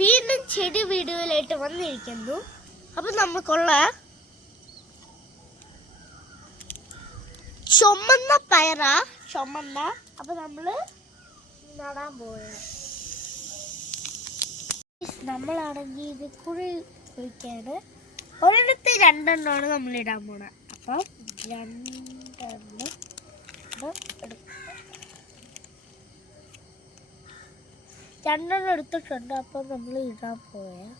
വീണ്ടും ചെടി വീഡിയോയിലായിട്ട് വന്നിരിക്കുന്നു. അപ്പൊ നമുക്കുള്ള ചുമന്ന പയറാ, ചുമന്ന. അപ്പൊ നമ്മള് നടാൻ പോവുക. നമ്മളാണെങ്കിൽ ഇത് കുഴിക്കാണ്. ഒരിടത്ത് രണ്ടെണ്ണമാണ് നമ്മൾ ഇടാൻ പോണ. അപ്പം രണ്ടെണ്ണം എടുത്തിട്ടുണ്ട്. അപ്പം നമ്മൾ ഇടാൻ പോയാൽ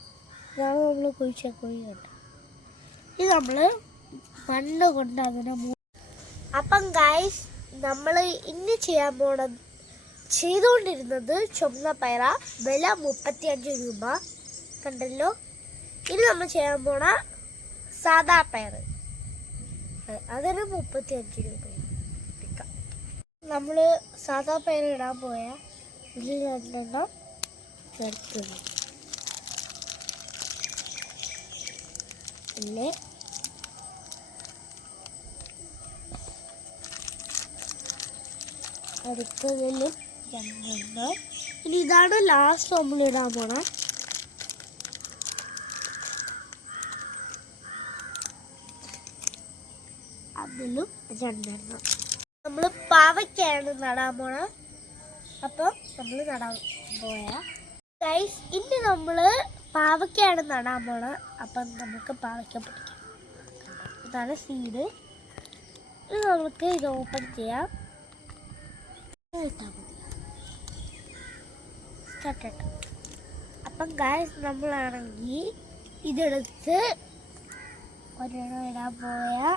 ഇതാണ് നമ്മൾ കുഴിച്ച കുഴി കണ്ട. ഇത് നമ്മൾ മണ്ണ് കൊണ്ട് അതിനെ അപ്പം ഗൈസ് നമ്മൾ ഇന്ന് ചെയ്തുകൊണ്ടിരുന്നത് ചുമന്ന പയറ. വില 35 രൂപ കണ്ടല്ലോ. ഇനി നമ്മൾ ചെയ്യാൻ പോണ സാദാ പയർ, അതിന് 35 രൂപ. നമ്മൾ സാദാ പയർ ഇടാൻ പോയാൽ ഇതിൽ രണ്ടെണ്ണം ചേർക്കുന്നു. പിന്നെ അടുത്തതിലും രണ്ടെണ്ണം. ഇനി ഇതാണ് ലാസ്റ്റ് നമ്മൾ ഇടാൻ പോണ. അതിലും രണ്ടെണ്ണം. നമ്മൾ പാവയ്ക്കാണ് നടാൻ പോണ. അപ്പം നമ്മൾ നടാൻ പോയാ ഗൈസ്, ഇനി നമ്മൾ പാവയ്ക്കാണ് നടാൻ പോണ. അപ്പം നമുക്ക് പാവയ്ക്ക പിടിക്കാം. ഇതാണ് സീഡ്. ഇത് നമുക്ക് ഇത് ഓപ്പൺ ചെയ്യാം. അപ്പം ഗൈസ്, നമ്മളാണെങ്കിൽ ഇതെടുത്ത് ഒരെണ്ണം ഇടാൻ പോയാ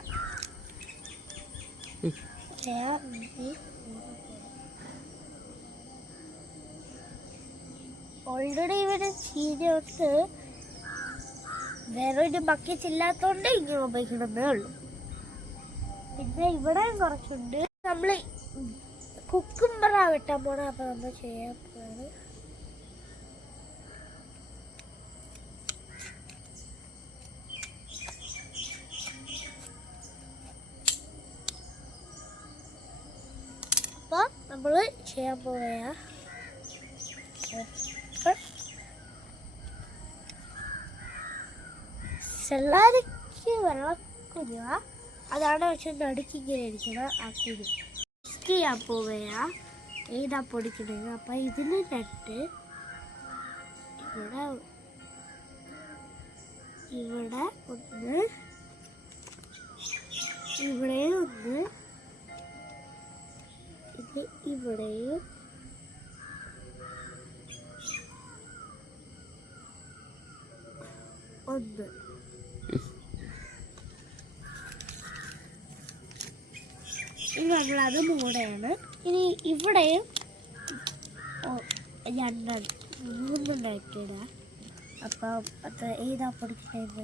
ഓൾറെഡി ഇവിടെ ചീരയൊട്ട് വേറെ ഒരു ബക്കറ്റ് ഇല്ലാത്തോണ്ട് ഇങ്ങനെ ഉപയോഗിക്കണമെന്നേ ഉള്ളൂ. പിന്നെ ഇവിടെ കുറച്ചുണ്ട്. നമ്മൾ കുക്കുംബറാ വെട്ടാൻ പോണ. അപ്പൊ നമ്മൾ ചെയ്യാൻ പോവാണ്. അപ്പൊ നമ്മള് ചെയ്യാൻ പോവുക. ചെള്ളാരിക്ക് വെള്ളക്കുരുവ, അതാണ് പക്ഷെ നടുക്കിങ്ങനെ ഇരിക്കുന്നത്. ആ കുരു ചെയ്യാൻ പോവുക. ഏതാ പൊടിക്കുന്നത്? അപ്പൊ ഇതിന് രണ്ട്, ഇവിടെ ഒന്ന്, ഇവിടെ ഒന്ന്, ഇത് ഇവിടെയും ഒന്ന്. ഇനി നമ്മളത് മൂടെയാണ്. ഇനി ഇവിടെയും മൂന്നെണ്ണായിട്ട് ഇടാം. അപ്പം അത് ഏതാ പൊടിക്കുന്നത്?